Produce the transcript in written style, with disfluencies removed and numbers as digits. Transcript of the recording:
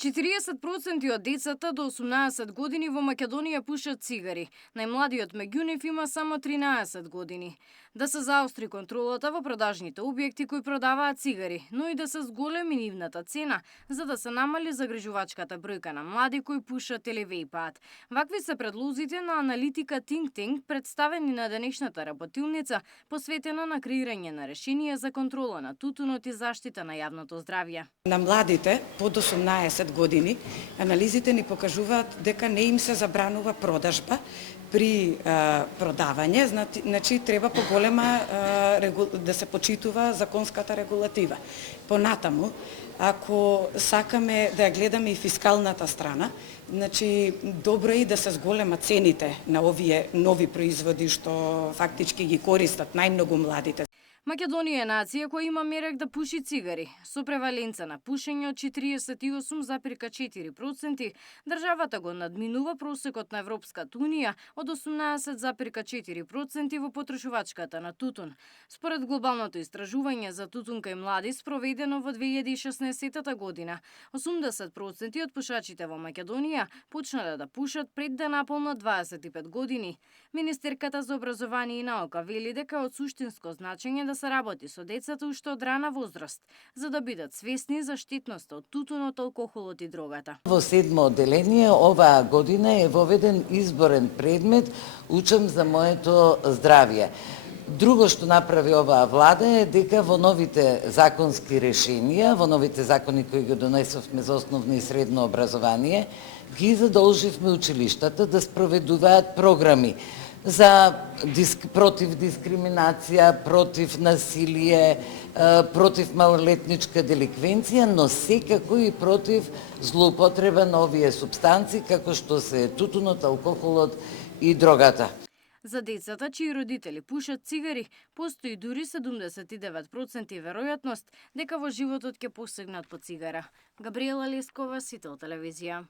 40% од децата до 18 години во Македонија пушат цигари. Најмладиот меѓу нив има само 13 години. Да се заостри контролата во продажните објекти кои продаваат цигари, но и да се зголеми нивната цена, за да се намали загрижувачката бројка на млади кои пушат или вејпаат. Вакви се предлозите на аналитика Think Tank, представени на денешната работилница, посветена на креирање на решенија за контрола на тутунот и заштита на јавното здравје. На младите под 18 години, анализите ни покажуваат дека не им се забранува продажба при продавање, значи треба поголема да се почитува законската регулатива. Понатаму, ако сакаме да ја гледаме и фискалната страна, значи добро е да се зголема цените на овие нови производи што фактички ги користат најмногу младите. Македонија е нација која има мерак да пуши цигари. Со преваленца на пушење од 48,4%, државата го надминува просекот на Европската Унија од 18,4% во потрошувачката на тутун. Според глобалното истражување за тутун кај млади спроведено во 2016 година, 80% од пушачите во Македонија почнале да пушат пред да наполнат 25 години. Министерката за образование и наука вели дека од суштинско значење да се работи со децата уште од рана возраст, за да бидат свесни за штетноста од тутунот, алкохолот и дрогата. Во 7 одделение оваа година е воведен изборен предмет Учам за моето здравје. Друго што направи оваа влада е дека во новите законски решенија, во новите закони кои ги донесовме за основно и средно образование, ги задолживме училиштата да спроведуваат програми за против дискриминација, против насилие, против малолетничка деликвенција, но секако и против злоупотреба на овие супстанци како што се тутунот, алкохолот и дрогата. За децата чии родители пушат цигари, постои дури 79% веројатност дека во животот ќе посегнат по цигара. Габриела Лескова, Сител телевизија.